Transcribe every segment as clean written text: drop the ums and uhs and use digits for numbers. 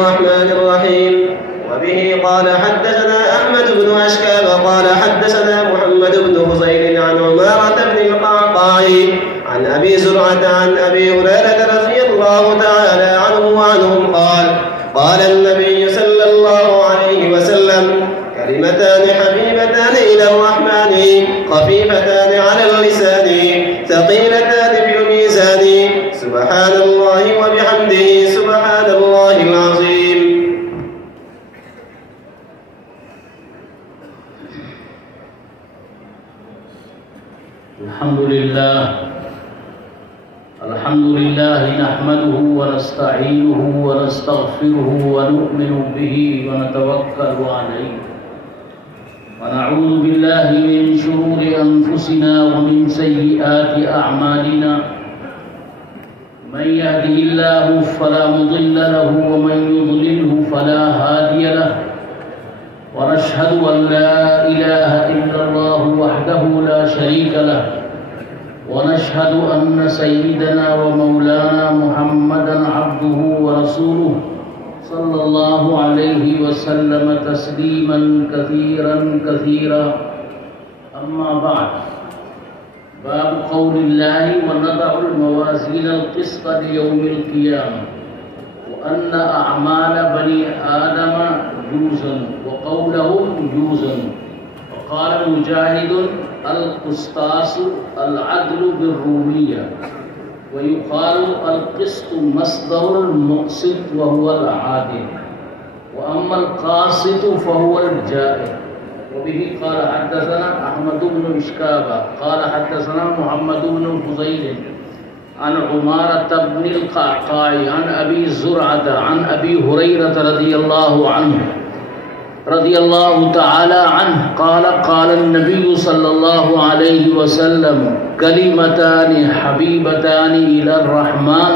الرحمن الرحيم. وبه قال حدثنا أحمد بن أشكاب قال حدثنا محمد بن فضيل عن عمارة بن القعقاع عن أبي زرعة عن أبي هريرة رضي الله تعالى عنه وعنهم قال النبي صلى الله عليه وسلم: كلمتان حبيبتان إلى الرحمن خفيفتان على اللسان ثقيلتان في الميزان سبحان الله وبحمده سبحان الله العظيم. الحمد لله نحمده ونستعينه ونستغفره ونؤمن به ونتوكل عليه ونعوذ بالله من شرور أنفسنا ومن سيئات أعمالنا. من يهده الله فلا مضل له ومن يضلله فلا هادي له. ونشهد أن لا إله إلا الله وحده لا شريك له. ونشهد أن سيدنا ومولانا محمدا عبده ورسوله صلى الله عليه وسلم تسليما كثيرا كثيرا. أما بعد، باب قول الله: ونضع الموازين القسط ليوم القيامة وأن أعمال بني آدم جوزا وقولهم جوزا. وقال مجاهد: القسطاس العدل بالرومية، ويقال القسط مصدر المقسط وهو العادل، وأما القاسط فهو الجائر. وبه قال حدثنا أحمد بن إشكاب قال حدثنا محمد بن فضيل عن عمارة بن القعقاع عن أبي زرعة عن أبي هريرة رضي الله تعالى عنه قال النبي صلى الله عليه وسلم: كلمتان حبيبتان إلى الرحمن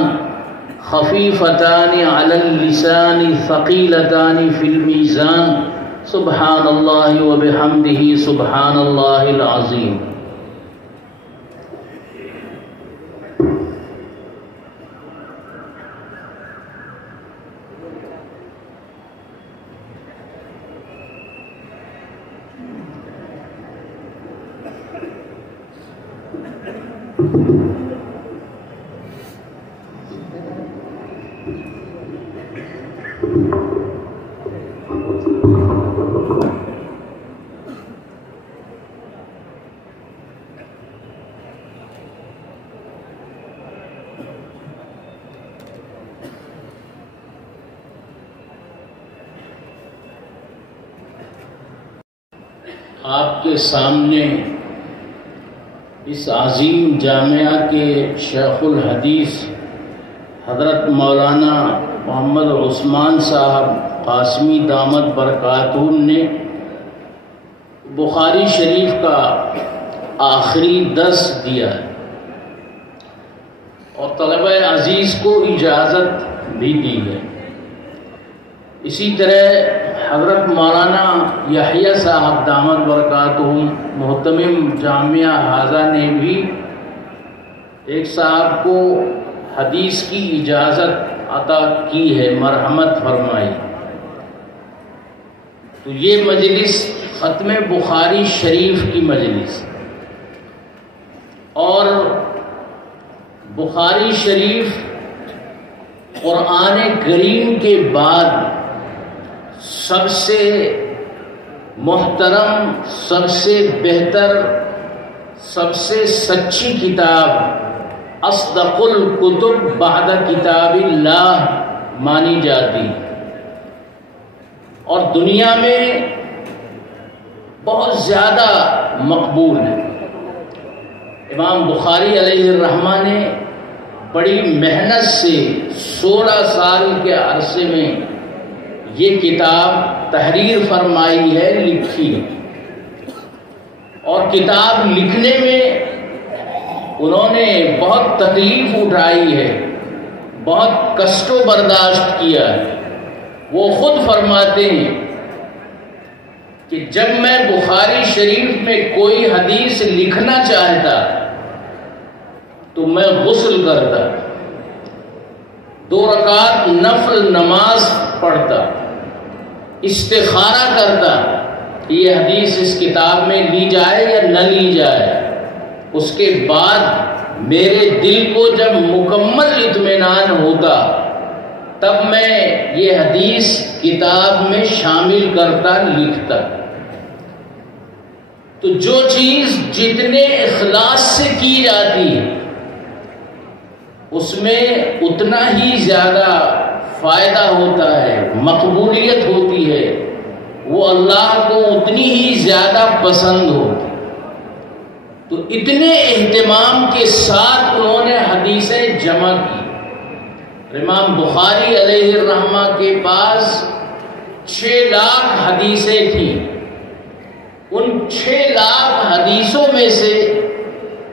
خفيفتان على اللسان ثقيلتان في الميزان سبحان الله وبحمده سبحان الله العظيم. آپ کے سامنے اس عظیم جامعہ کے شیخ الحدیث حضرت مولانا محمد عثمان صاحب قاسمی دامت برکاتہم نے بخاری شریف کا آخری درس دیا ہے اور طلبہ عزیز کو اجازت بھی دی ہے. اسی طرح حضرت مولانا یحییٰ صاحب دامت برکاتہم محتمم جامعہ حاضہ نے بھی ایک صاحب کو حدیث کی اجازت عطا کی ہے، مرحمت فرمائی. تو یہ مجلس ختم بخاری شریف کی مجلس، اور بخاری شریف قرآن کریم کے بعد سب سے محترم، سب سے بہتر، سب سے سچی کتاب، اصدق الکتب بعد کتاب اللہ مانی جاتی، اور دنیا میں بہت زیادہ مقبول ہے. امام بخاری علیہ الرحمہ نے بڑی محنت سے 16 سال کے عرصے میں یہ کتاب تحریر فرمائی ہے، لکھی ہے. اور کتاب لکھنے میں انہوں نے بہت تکلیف اٹھائی ہے، بہت کشٹ و برداشت کیا ہے. وہ خود فرماتے ہیں کہ جب میں بخاری شریف میں کوئی حدیث لکھنا چاہتا تو میں غسل کرتا، 2 رکعت نفل نماز پڑھتا، استخارہ کرتا کہ یہ حدیث اس کتاب میں لی جائے یا نہ لی جائے، اس کے بعد میرے دل کو جب مکمل اطمینان ہوتا تب میں یہ حدیث کتاب میں شامل کرتا، لکھتا۔ تو جو چیز جتنے اخلاص سے کی جاتی ہے اس میں اتنا ہی زیادہ فائدہ ہوتا ہے، مقبولیت ہوتی ہے، وہ اللہ کو اتنی ہی زیادہ پسند ہوتی۔ تو اتنے اہتمام کے ساتھ انہوں نے حدیثیں جمع کی۔ امام بخاری علیہ الرحمہ کے پاس 6 لاکھ حدیثیں تھیں۔ ان 6 لاکھ حدیثوں میں سے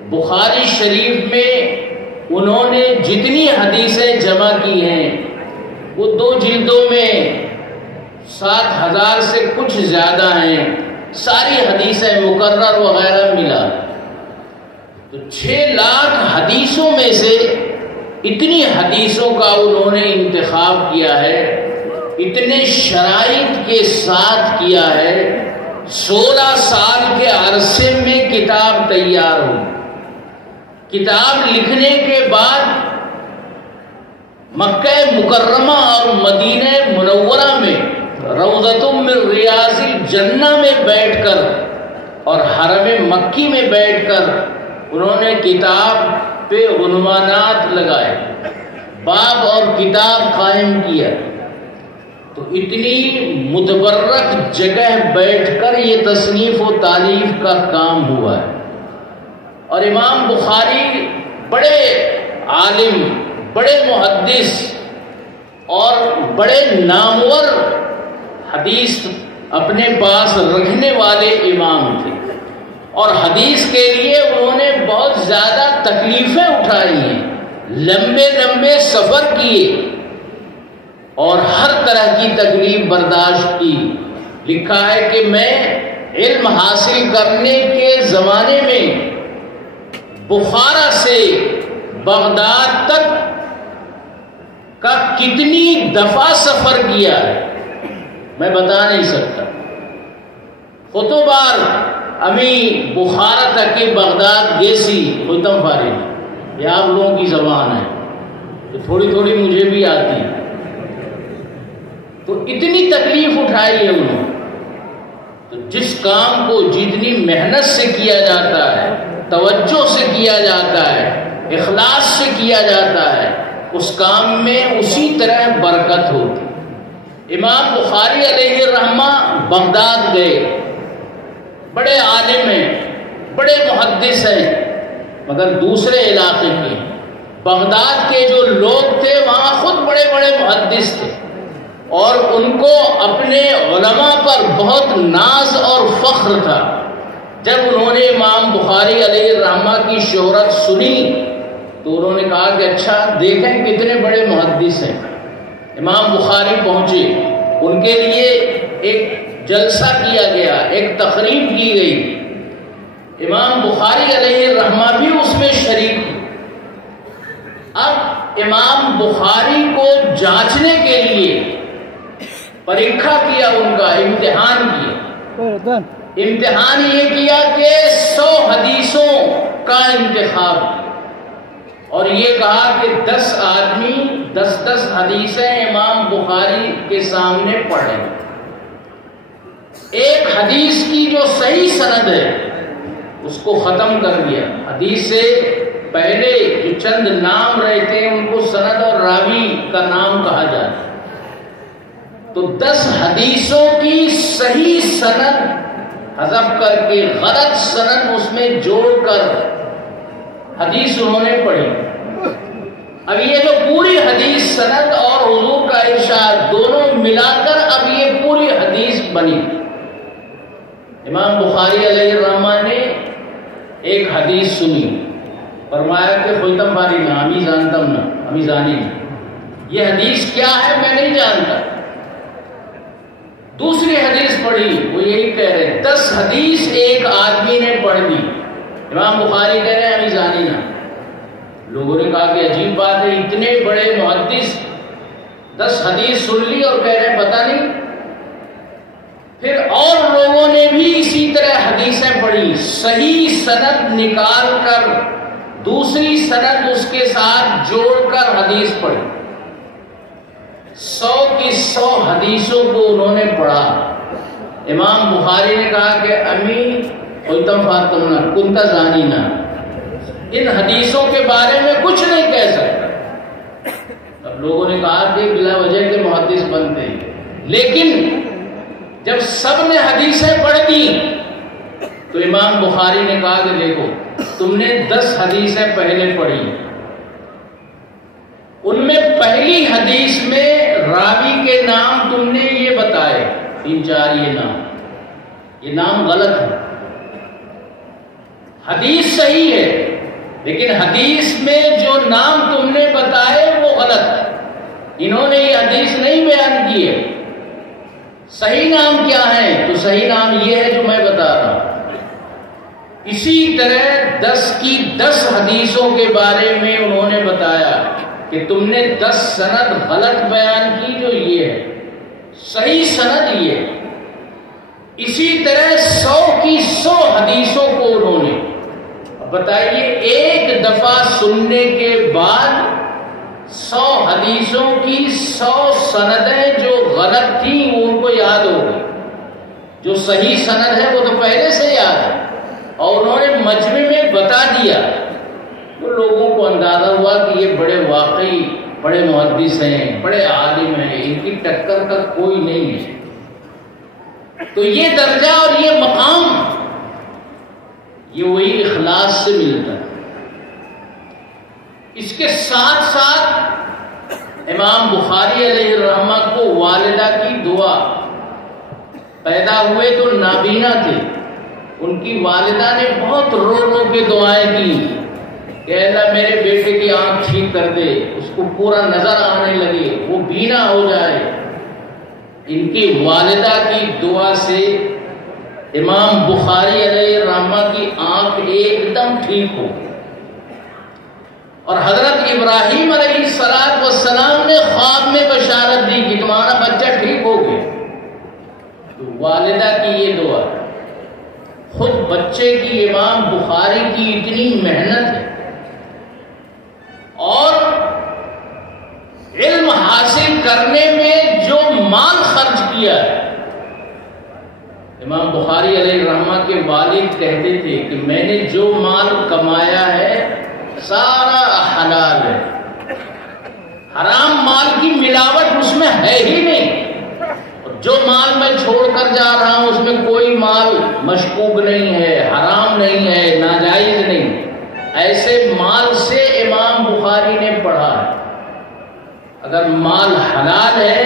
بخاری شریف میں انہوں نے جتنی حدیثیں جمع کی ہیں وہ 2 جلدوں میں 7,000 سے کچھ زیادہ ہیں، ساری حدیثیں مکرر وغیرہ ملا۔ تو 6 لاکھ حدیثوں میں سے اتنی حدیثوں کا انہوں نے انتخاب کیا ہے، اتنے شرائط کے ساتھ کیا ہے۔ 16 سال کے عرصے میں کتاب تیار ہو۔ کتاب لکھنے کے بعد مکہ مکرمہ اور مدینہ منورہ میں روضۃ من ریاض الجنہ میں بیٹھ کر اور حرم مکی میں بیٹھ کر انہوں نے کتاب پہ عنوانات لگائے، باب اور کتاب قائم کیا۔ تو اتنی متبرک جگہ بیٹھ کر یہ تصنیف و تالیف کا کام ہوا ہے۔ اور امام بخاری بڑے عالم، بڑے محدث اور بڑے نامور حدیث اپنے پاس رکھنے والے امام تھے، اور حدیث کے لیے انہوں نے بہت زیادہ تکلیفیں اٹھائی ہیں، لمبے لمبے سفر کیے اور ہر طرح کی تکلیف برداشت کی۔ لکھا ہے کہ میں علم حاصل کرنے کے زمانے میں بخارا سے بغداد تک کا کتنی دفعہ سفر کیا ہے میں بتا نہیں سکتا۔ خطو بار امی بخارا تک کے بغداد گیسی خطم فارغ، یہ آپ لوگوں کی زبان ہے تو تھوڑی تھوڑی مجھے بھی آتی ہے۔ تو اتنی تکلیف اٹھائی ہے انہوں نے۔ تو جس کام کو جتنی محنت سے کیا جاتا ہے، توجہ سے کیا جاتا ہے، اخلاص سے کیا جاتا ہے، اس کام میں اسی طرح برکت ہوتی۔ امام بخاری علیہ الرحمہ بغداد گئے، بڑے عالم ہیں، بڑے محدث ہیں، مگر دوسرے علاقے کے۔ بغداد کے جو لوگ تھے وہاں خود بڑے بڑے محدث تھے، اور ان کو اپنے علماء پر بہت ناز اور فخر تھا۔ جب انہوں نے امام بخاری علیہ الرحمہ کی شہرت سنی تو انہوں نے کہا کہ اچھا دیکھیں کتنے بڑے محدث ہیں۔ امام بخاری پہنچے، ان کے لیے ایک جلسہ کیا گیا، ایک تقریب کی گئی، امام بخاری علیہ الرحمہ بھی اس میں شریک ہوئے۔ اب امام بخاری کو جانچنے کے لیے پریکھا کیا، ان کا امتحان کیا۔ امتحان یہ کیا کہ 100 حدیثوں کا انتخاب کیا، اور یہ کہا کہ 10 آدمی 10 حدیثیں امام بخاری کے سامنے پڑھیں۔ ایک حدیث کی جو صحیح سند ہے اس کو ختم کر دیا۔ حدیث سے پہلے جو چند نام رہتے ہیں ان کو سند اور راوی کا نام کہا جاتا ہے۔ تو 10 حدیثوں کی صحیح سند حذف کر کے غلط سند اس میں جوڑ کر حدیث انہوں نے پڑھی۔ اب یہ جو پوری حدیث سند اور حضور کا ارشاد دونوں ملا کر اب یہ پوری حدیث بنی۔ امام بخاری علیہ الرحمہ نے ایک حدیث سنی، فرمایا کہ خلتم باری میں ہمیں جانتا ہوں نا، ہمیں جانی یہ حدیث کیا ہے میں نہیں جانتا۔ دوسری حدیث پڑھی، وہ یہی کہہ رہے 10 حدیث ایک آدمی نے پڑھ دی۔ امام بخاری کہہ رہے ہیں ہمیں جانی نا۔ لوگوں نے کہا کہ عجیب بات ہے، اتنے بڑے محدث 10 حدیث سن لی اور کہہ رہے پھر اور لوگوں نے بھی اسی طرح حدیثیں پڑھی، صحیح سند نکال کر دوسری سند اس کے ساتھ جوڑ کر حدیث پڑھی، 100 کی 100 حدیثوں کو انہوں نے پڑھا۔ امام بخاری نے کہا کہ امی اوتم فاطمہ کنتا زانینا، ان حدیثوں کے بارے میں کچھ نہیں کہہ سکتا۔ اب لوگوں نے کہا کہ بلا وجہ کے محدث بنتے ہیں، لیکن جب سب نے حدیثیں پڑھ دی تو امام بخاری نے کہا کہ دیکھو تم نے 10 حدیثیں پہلے پڑھی، ان میں پہلی حدیث میں راوی کے نام تم نے یہ بتائے 3-4 یہ نام غلط ہے۔ حدیث صحیح ہے لیکن حدیث میں جو نام تم نے بتائے وہ غلط ہے، انہوں نے یہ حدیث نہیں بیان کی ہے۔ صحیح نام کیا ہے؟ تو صحیح نام یہ ہے جو میں بتا رہا ہوں۔ اسی طرح 10 کی 10 حدیثوں کے بارے میں انہوں نے بتایا کہ تم نے 10 سند غلط بیان کی جو یہ ہے، صحیح سند یہ ہے۔ اسی طرح 100 کی 100 حدیثوں کو انہوں نے، بتائیے ایک دفعہ سننے کے بعد 100 حدیثوں کی 100 سندیں جو غلط تھیں ان کو یاد ہو گئی، جو صحیح سند ہے وہ تو پہلے سے یاد ہے، اور انہوں نے مجمع میں بتا دیا تو لوگوں کو اندازہ ہوا کہ یہ واقعی بڑے محدث ہیں، بڑے عالم ہیں، ان کی ٹکر کا کوئی نہیں ہے۔ تو یہ درجہ اور یہ مقام یہ وہی اخلاص سے ملتا ہے۔ اس کے ساتھ ساتھ امام بخاری علیہ الرحمہ کو والدہ کی دعا، پیدا ہوئے تو نابینا تھے، ان کی والدہ نے بہت رو رو کے دعائیں کی کہ اللہ میرے بیٹے کی آنکھ ٹھیک کر دے، اس کو پورا نظر آنے لگے، وہ بینا ہو جائے۔ ان کی والدہ کی دعا سے امام بخاری علیہ الرحمہ کی آنکھ ایک دم ٹھیک ہو، اور حضرت ابراہیم علیہ السلام نے خواب میں بشارت دی کہ تمہارا بچہ ٹھیک ہو گیا۔ تو والدہ کی یہ دعا، خود بچے کی امام بخاری کی اتنی محنت ہے اور علم حاصل کرنے میں جو مال خرچ کیا ہے۔ امام بخاری علیہ الرحمہ کے والد کہتے تھے کہ میں نے جو مال کمایا ہے سارا حلال ہے، حرام مال کی ملاوٹ اس میں ہے ہی نہیں، اور جو مال میں چھوڑ کر جا رہا ہوں اس میں کوئی مال مشکوک نہیں ہے، حرام نہیں ہے، ناجائز نہیں۔ ایسے مال سے امام بخاری نے پڑھا ہے۔ اگر مال حلال ہے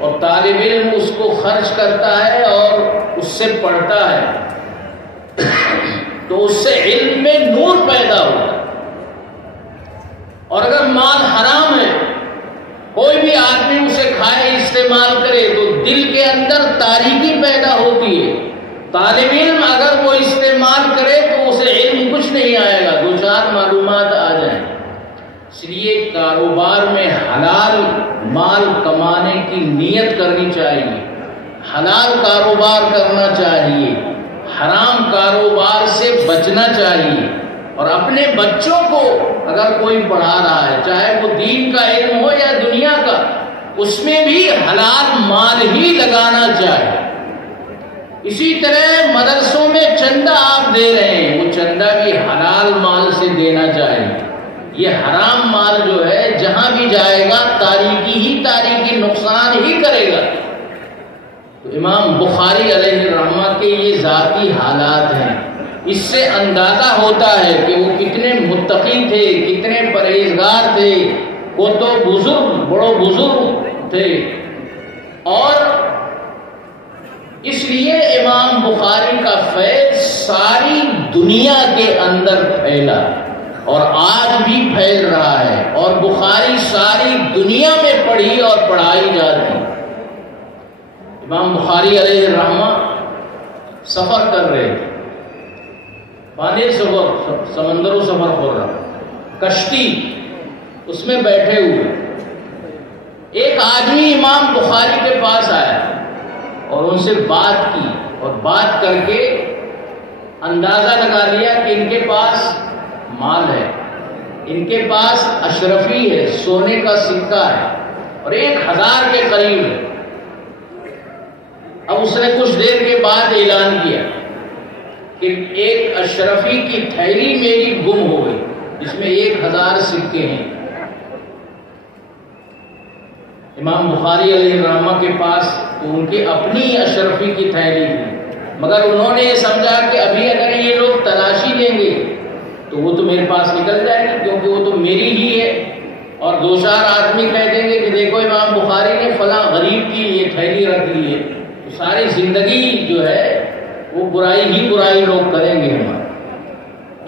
اور طالب علم اس کو خرچ کرتا ہے اور اس سے پڑھتا ہے تو اس سے علم میں نور پیدا ہوتا ہے، اور اگر مال حرام ہے، کوئی بھی آدمی اسے کھائے استعمال کرے تو دل کے اندر تاریکی پیدا ہوتی ہے۔ طالب علم اگر وہ استعمال کرے تو اسے علم کچھ نہیں آئے گا، 2-4 معلومات آ جائیں۔ اس لیے کاروبار میں حلال مال کمانے کی نیت کرنی چاہیے، حلال کاروبار کرنا چاہیے، حرام کاروبار سے بچنا چاہیے، اور اپنے بچوں کو اگر کوئی پڑھا رہا ہے، چاہے وہ دین کا علم ہو یا دنیا کا، اس میں بھی حلال مال ہی لگانا چاہیے۔ اسی طرح مدرسوں میں چندہ آپ دے رہے ہیں، وہ چندہ بھی حلال مال سے دینا چاہیے۔ یہ حرام مال جو ہے جہاں بھی جائے گا تاریکی ہی تاریکی نقصان ہی کرے گا۔ تو امام بخاری علیہ الرحمہ کے یہ ذاتی حالات ہیں، اس سے اندازہ ہوتا ہے کہ وہ کتنے متقی تھے، کتنے پرہیزگار تھے، وہ تو بزرگ بڑو بزرگ تھے۔ اور اس لیے امام بخاری کا فیض ساری دنیا کے اندر پھیلا اور آج بھی پھیل رہا ہے، اور بخاری ساری دنیا میں پڑھی اور پڑھائی جاتی۔ امام بخاری علیہ الرحمہ سفر کر رہے تھے، پانی سفر، سمندروں سفر ہو رہا، کشتی اس میں بیٹھے ہوئے، ایک آدمی امام بخاری کے پاس آیا اور ان سے بات کی اور بات کر کے اندازہ لگا لیا کہ ان کے پاس مال ہے، ان کے پاس اشرفی ہے، سونے کا سکہ ہے اور 1000 کے قریب ہے۔ اب اس نے کچھ دیر کے بعد اعلان کیا کہ ایک اشرفی کی تھیلی میری گم ہو گئی جس میں 1000 سکے ہیں۔ امام بخاری علیہ الرحمہ کے پاس تو ان کی اپنی اشرفی کی تھیلی تھی، مگر انہوں نے یہ سمجھا کہ ابھی اگر یہ لوگ تلاشی لیں گے تو وہ تو میرے پاس نکل جائے گی کیونکہ وہ تو میری ہی ہے، اور 2-4 آدمی کہہ دیں گے کہ دیکھو امام بخاری نے فلاں غریب کی یہ تھیلی رکھ لی ہے، تو ساری زندگی جو ہے وہ برائی ہی برائی لوگ کریں گے ہمارے۔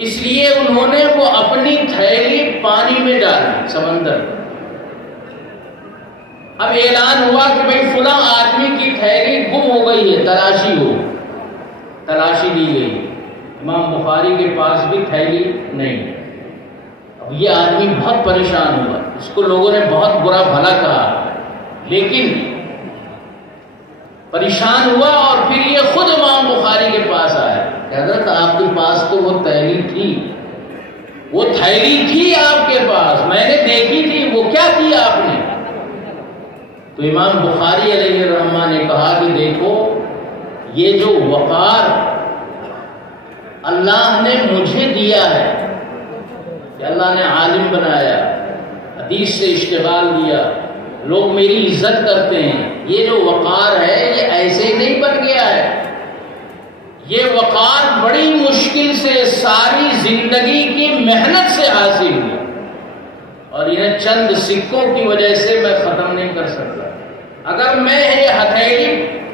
اس لیے انہوں نے وہ اپنی تھیلی پانی میں ڈالی، سمندر۔ اب اعلان ہوا کہ بھئی فلاں آدمی کی تھیلی گم ہو گئی ہے، تلاشی دی گئی۔ امام بخاری کے پاس بھی تھیلی نہیں۔ اب یہ آدمی بہت پریشان ہوا، اس کو لوگوں نے بہت برا بھلا کہا، لیکن پریشان ہوا اور پھر یہ خود امام بخاری کے پاس آیا کہ حضرت آپ کے پاس تو وہ تھیلی تھی آپ کے پاس، میں نے دیکھی تھی، وہ کیا کیا آپ نے؟ تو امام بخاری علیہ الرحمہ نے کہا کہ دیکھو یہ جو وقار اللہ نے مجھے دیا ہے کہ اللہ نے عالم بنایا، حدیث سے اشتغال دیا، لوگ میری عزت کرتے ہیں، یہ جو وقار ہے یہ ایسے ہی نہیں بن گیا ہے، یہ وقار بڑی مشکل سے ساری زندگی کی محنت سے حاصل ہوا اور انہیں چند سکوں کی وجہ سے میں ختم نہیں کر سکتا۔ اگر میں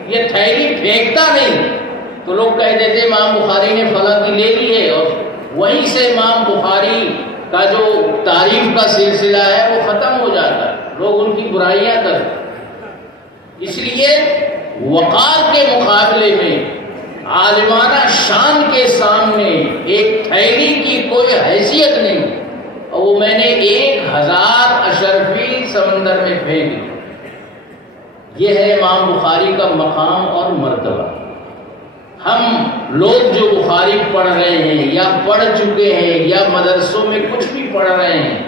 یہ تھیلی پھینکتا نہیں تو لوگ کہہ دیتے امام بخاری نے فلاں کی لے لی ہے، اور وہیں سے امام بخاری کا جو تعریف کا سلسلہ ہے وہ ختم ہو جاتا ہے، لوگ ان کی برائیاں کرتے۔ اس لیے وقار کے مقابلے میں عالمانہ شان کے سامنے ایک تھیلی کی کوئی حیثیت نہیں، اور وہ میں نے 1000 اشرفی سمندر میں پھینک دی۔ یہ ہے امام بخاری کا مقام اور مرتبہ۔ ہم لوگ جو بخاری پڑھ رہے ہیں یا پڑھ چکے ہیں یا مدرسوں میں کچھ بھی پڑھ رہے ہیں،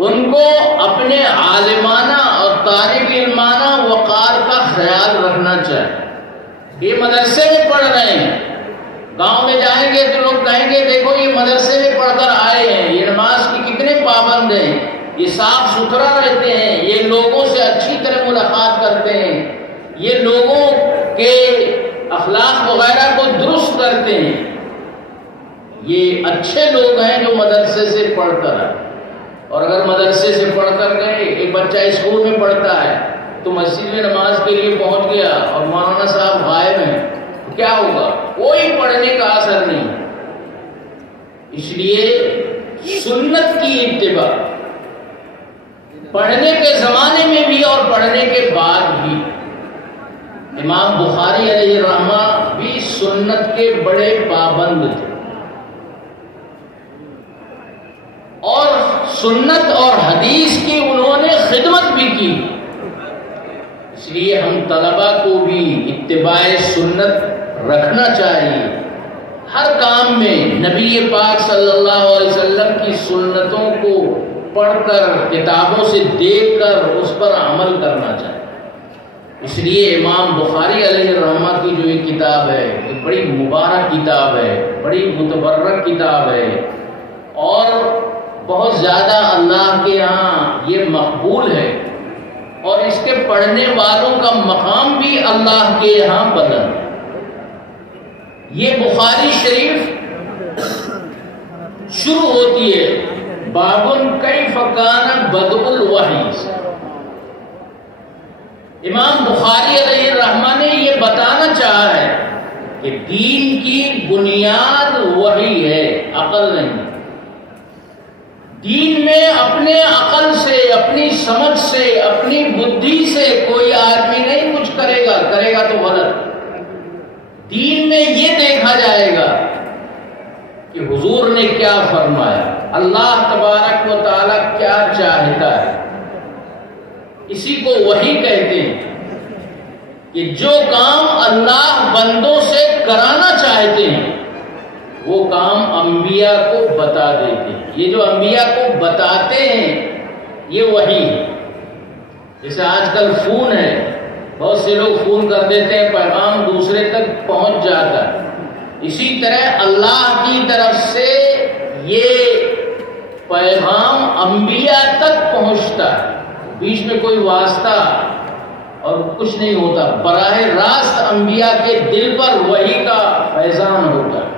ان کو اپنے عالمانہ اور طالب علمانہ وقار کا خیال رکھنا چاہیے۔ یہ مدرسے میں پڑھ رہے ہیں، گاؤں میں جائیں گے تو لوگ کہیں گے دیکھو یہ مدرسے میں پڑھ کر آئے ہیں، یہ نماز کی کتنے پابند ہیں، یہ صاف ستھرا رہتے ہیں، یہ لوگوں سے اچھی طرح ملاقات کرتے ہیں، یہ لوگوں کے اخلاق وغیرہ کو درست کرتے ہیں، یہ اچھے لوگ ہیں جو مدرسے سے پڑھ کر آئے۔ اور اگر مدرسے سے پڑھ کر گئے، ایک بچہ اسکول میں پڑھتا ہے تو مسجد میں نماز کے لیے پہنچ گیا اور مولانا صاحب غائب ہیں، تو کیا ہوگا؟ کوئی پڑھنے کا اثر نہیں۔ اس لیے سنت کی اتباع پڑھنے کے زمانے میں بھی اور پڑھنے کے بعد بھی۔ امام بخاری علیہ الرحمہ بھی سنت کے بڑے پابند تھے، اور سنت اور حدیث کی انہوں نے خدمت بھی کی۔ اس لیے ہم طلباء کو بھی اتباع سنت رکھنا چاہیے، ہر کام میں نبی پاک صلی اللہ علیہ وسلم کی سنتوں کو پڑھ کر، کتابوں سے دیکھ کر اس پر عمل کرنا چاہیے۔ اس لیے امام بخاری علیہ الرحمہ کی جو یہ کتاب ہے یہ بڑی مبارک کتاب ہے، بڑی متبرک کتاب ہے، اور بہت زیادہ اللہ کے ہاں یہ مقبول ہے، اور اس کے پڑھنے والوں کا مقام بھی اللہ کے ہاں بلند ہے۔ یہ بخاری شریف شروع ہوتی ہے بابن کیف کان بدء الوحی سے۔ امام بخاری علیہ الرحمہ نے یہ بتانا چاہا ہے کہ دین کی بنیاد وحی ہے، عقل نہیں۔ دین میں اپنے عقل سے، اپنی سمجھ سے، اپنی بدھی سے کوئی آدمی نہیں کچھ کرے گا تو غلط۔ دین میں یہ دیکھا جائے گا کہ حضور نے کیا فرمایا، اللہ تبارک و تعالی کیا چاہتا ہے، اسی کو وحی کہتے ہیں۔ کہ جو کام اللہ بندوں سے کرانا چاہتے ہیں وہ کام انبیاء کو بتا دیتے ہیں. یہ جو انبیاء کو بتاتے ہیں یہ وحی ہے. جیسے آج کل فون ہے، بہت سے لوگ فون کر دیتے ہیں، پیغام دوسرے تک پہنچ جاتا ہے. اسی طرح اللہ کی طرف سے یہ پیغام انبیاء تک پہنچتا ہے، بیچ میں کوئی واسطہ اور کچھ نہیں ہوتا. براہ راست انبیاء کے دل پر وحی کا فیضان ہوتا ہے.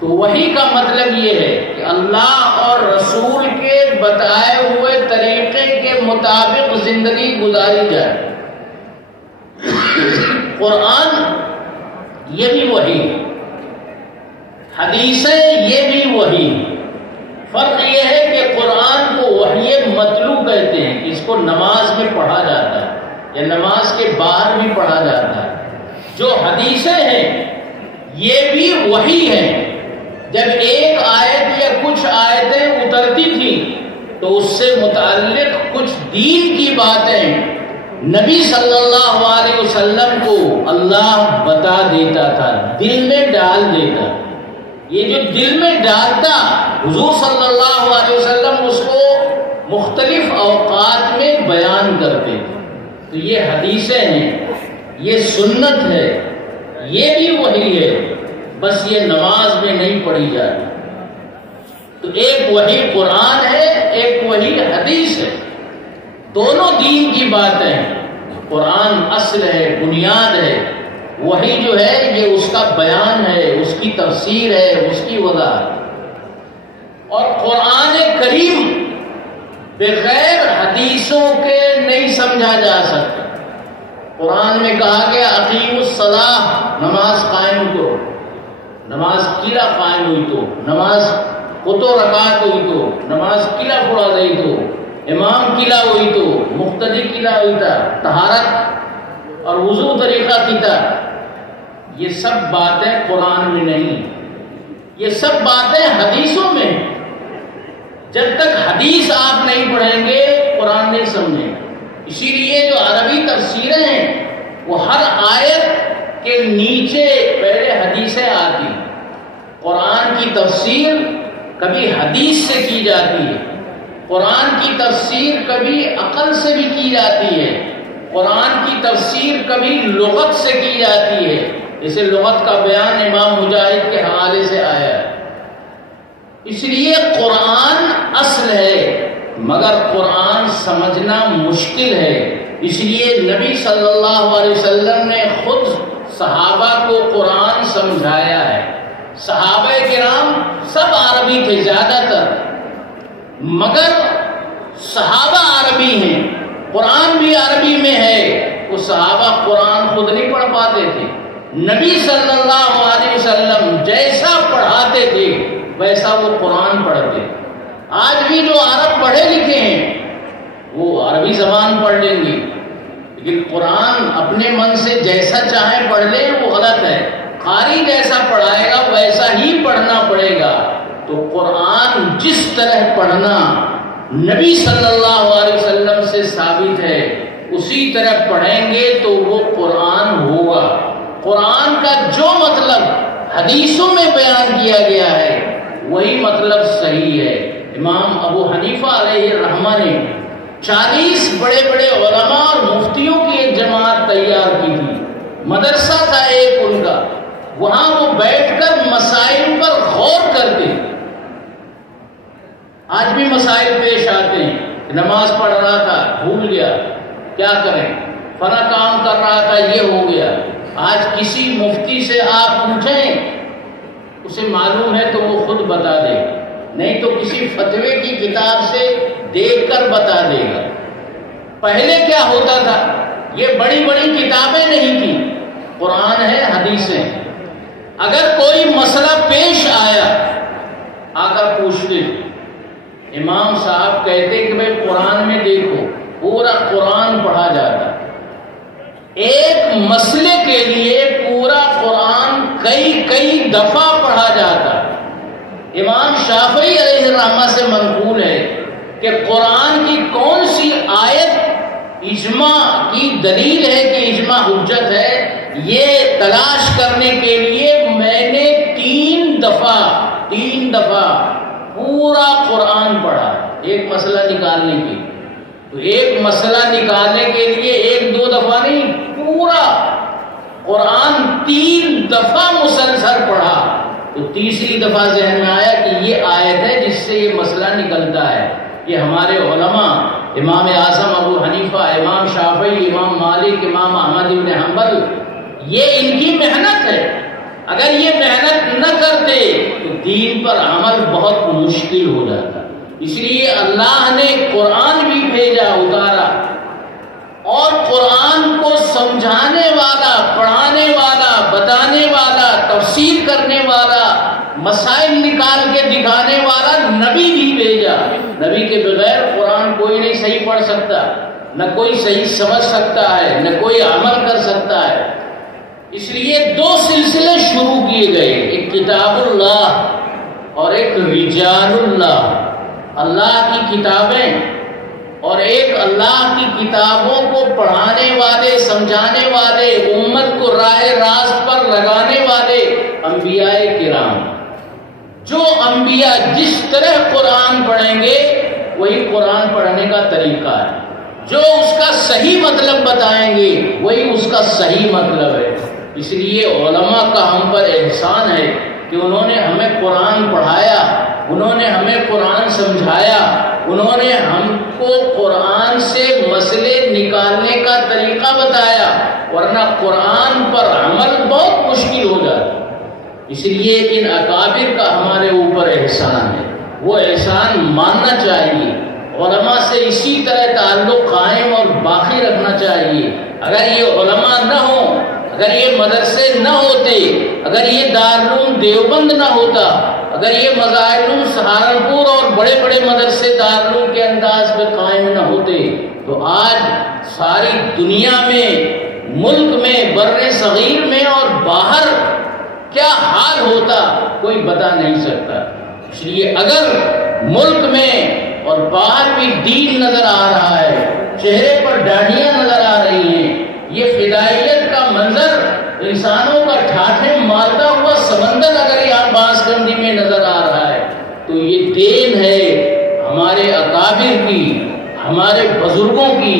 تو وحی کا مطلب یہ ہے کہ اللہ اور رسول کے بتائے ہوئے طریقے کے مطابق زندگی گزاری جائے. قرآن یہ بھی وحی، حدیثیں یہ بھی وحی. فرق یہ ہے کہ قرآن کو وحی مطلوع کہتے ہیں کہ اس کو نماز میں پڑھا جاتا ہے یا نماز کے باہر بھی پڑھا جاتا ہے. جو حدیثیں ہیں یہ بھی وحی ہیں. جب ایک آیت یا کچھ آیتیں اترتی تھیں تو اس سے متعلق کچھ دین کی باتیں نبی صلی اللہ علیہ وسلم کو اللہ بتا دیتا تھا، دل میں ڈال دیتا. یہ جو دل میں ڈالتا حضور صلی اللہ علیہ وسلم اس کو مختلف اوقات میں بیان کرتے تھے. تو یہ حدیثیں ہیں، یہ سنت ہے، یہ بھی وحی ہے، بس یہ نماز میں نہیں پڑھی جاتی. تو ایک وحی قرآن ہے، ایک وحی حدیث ہے. دونوں دین کی باتیں ہیں. قرآن اصل ہے، بنیاد ہے. وحی جو ہے یہ اس کا بیان ہے، اس کی تفسیر ہے، اس کی وضاحت. اور قرآن کریم بغیر حدیثوں کے نہیں سمجھا جا سکتا. قرآن میں کہا گیا اقیم الصلاۃ، نماز قائم کرو. نماز کیلا قائم ہوئی تو، نماز کتو رکعت ہوئی تو، نماز کیلا پڑھا گئی تو، امام کیلا ہوئی تو، مقتدی کیلا ہوئی تھا، طہارت اور وضو طریقہ کی تھا. یہ سب باتیں قرآن میں نہیں، یہ سب باتیں حدیثوں میں. جب تک حدیث آپ نہیں پڑھیں گے قرآن نہیں سمجھیں گے. اسی لیے جو عربی تفسیریں ہیں وہ ہر آیت کے نیچے پہلے حدیثیں آتی. قرآن کی تفسیر کبھی حدیث سے کی جاتی ہے، قرآن کی تفسیر کبھی عقل سے بھی کی جاتی ہے، قرآن کی تفسیر کبھی لغت سے کی جاتی ہے. جیسے لغت کا بیان امام مجاہد کے حوالے سے آیا ہے. اس لیے قرآن اصل ہے مگر قرآن سمجھنا مشکل ہے. اس لیے نبی صلی اللہ علیہ وسلم نے خود صحابہ کو قرآن سمجھایا ہے. صحابہ کرام سب عربی تھے زیادہ تر، مگر صحابہ عربی ہیں، قرآن بھی عربی میں ہے. وہ صحابہ قرآن خود نہیں پڑھ پاتے تھے. نبی صلی اللہ علیہ وسلم جیسا پڑھاتے تھے ویسا وہ قرآن پڑھتے. آج بھی جو عرب پڑھے لکھے ہیں وہ عربی زبان پڑھ لیں گے، لیکن قرآن اپنے من سے جیسا چاہے پڑھ لیں وہ غلط ہے. قاری جیسا پڑھائے گا ویسا ہی پڑھنا پڑے گا. تو قرآن جس طرح پڑھنا نبی صلی اللہ علیہ وسلم سے ثابت ہے، اسی طرح پڑھیں گے تو وہ قرآن ہوگا. قرآن کا جو مطلب حدیثوں میں بیان کیا گیا ہے وہی مطلب صحیح ہے. امام ابو حنیفہ علیہ الرحمہ نے 40 بڑے بڑے علماء اور مفتیوں کی ایک جماعت تیار کی تھی. مدرسہ تھا ایک ان کا، وہاں وہ بیٹھ کر مسائل پر غور کرتے. آج بھی مسائل پیش آتے ہیں. نماز پڑھ رہا تھا بھول گیا، کیا کریں، فلاں کام کر رہا تھا یہ ہو گیا. آج کسی مفتی سے آپ پوچھیں اسے معلوم ہے تو وہ خود بتا دے گا، نہیں تو کسی فتوے کی کتاب سے دیکھ کر بتا دے گا. پہلے کیا ہوتا تھا، یہ بڑی بڑی کتابیں نہیں تھیں، قرآن ہے حدیثیں. اگر کوئی مسئلہ پیش آیا آ کر پوچھتے، امام صاحب کہتے کہ بھائی قرآن میں دیکھو، پورا قرآن پڑھا جاتا. ایک مسئلے کے لیے پورا قرآن کئی دفعہ پڑھا جاتا. امام شافعی علیہ الرحمہ سے منقول ہے کہ قرآن کی کون سی آیت اجماع کی دلیل ہے کہ اجماع حجت ہے، یہ تلاش کرنے کے لیے میں نے تین دفعہ پورا قرآن پڑھا، ایک مسئلہ نکالنے کے لیے۔ تو ایک مسئلہ نکالنے کے لیے ایک دو دفعہ نہیں، پورا قرآن 3 دفعہ مسلسل پڑھا۔ تو تیسری دفعہ ذہن میں آیا کہ یہ آیت ہے جس سے یہ مسئلہ نکلتا ہے۔ یہ ہمارے علماء امام اعظم ابو حنیفہ، امام شافعی، امام مالک، امام احمد بن حنبل، یہ ان کی محنت ہے۔ اگر یہ محنت نہ کرتے تو دین پر عمل بہت مشکل ہو جاتا۔ اس لیے اللہ نے قرآن بھی بھیجا، اتارا، اور قرآن کو سمجھانے والا، پڑھانے والا، بتانے والا، تفسیر کرنے والا، مسائل نکال کے دکھانے والا نبی بھی بھیجا۔ نبی کے بغیر قرآن کوئی نہیں صحیح پڑھ سکتا، نہ کوئی صحیح سمجھ سکتا ہے، نہ کوئی عمل کر سکتا ہے۔ اس لیے 2 سلسلے شروع کیے گئے، ایک کتاب اللہ اور ایک رجال اللہ، اللہ کی کتابیں، اور ایک اللہ کی کتابوں کو پڑھانے والے، سمجھانے والے، امت کو راہ راست پر لگانے والے انبیاء کرام۔ جو انبیاء جس طرح قرآن پڑھیں گے وہی قرآن پڑھنے کا طریقہ ہے، جو اس کا صحیح مطلب بتائیں گے وہی اس کا صحیح مطلب ہے۔ اس لیے علماء کا ہم پر احسان ہے کہ انہوں نے ہمیں قرآن پڑھایا، انہوں نے ہمیں قرآن سمجھایا، انہوں نے ہم کو قرآن سے مسئلے نکالنے کا طریقہ بتایا، ورنہ قرآن پر عمل بہت مشکل ہو جاتا۔ اس لیے ان اکابر کا ہمارے اوپر احسان ہے، وہ احسان ماننا چاہیے، علماء سے اسی طرح تعلق قائم اور باقی رکھنا چاہیے۔ اگر یہ علماء نہ ہوں، اگر یہ مدرسے نہ ہوتے، اگر یہ دارالعلوم دیوبند نہ ہوتا، اگر یہ مظاہرالعلوم سہارنپور اور بڑے بڑے مدرسے دارالعلوم کے انداز پہ قائم نہ ہوتے تو آج ساری دنیا میں، ملک میں، بر صغیر میں اور باہر کیا حال ہوتا کوئی بتا نہیں سکتا۔ اس لیے اگر ملک میں اور باہر بھی دین نظر آ رہا ہے، چہرے پر داڑھیاں نظر آ رہی ہیں، یہ فدائیت کا منظر، انسانوں کا ٹھاٹھے مارتا ہوا سمندر اگر یہاں بانسگندی میں نظر آ رہا ہے تو یہ دین ہے ہمارے اکابر کی، ہمارے بزرگوں کی۔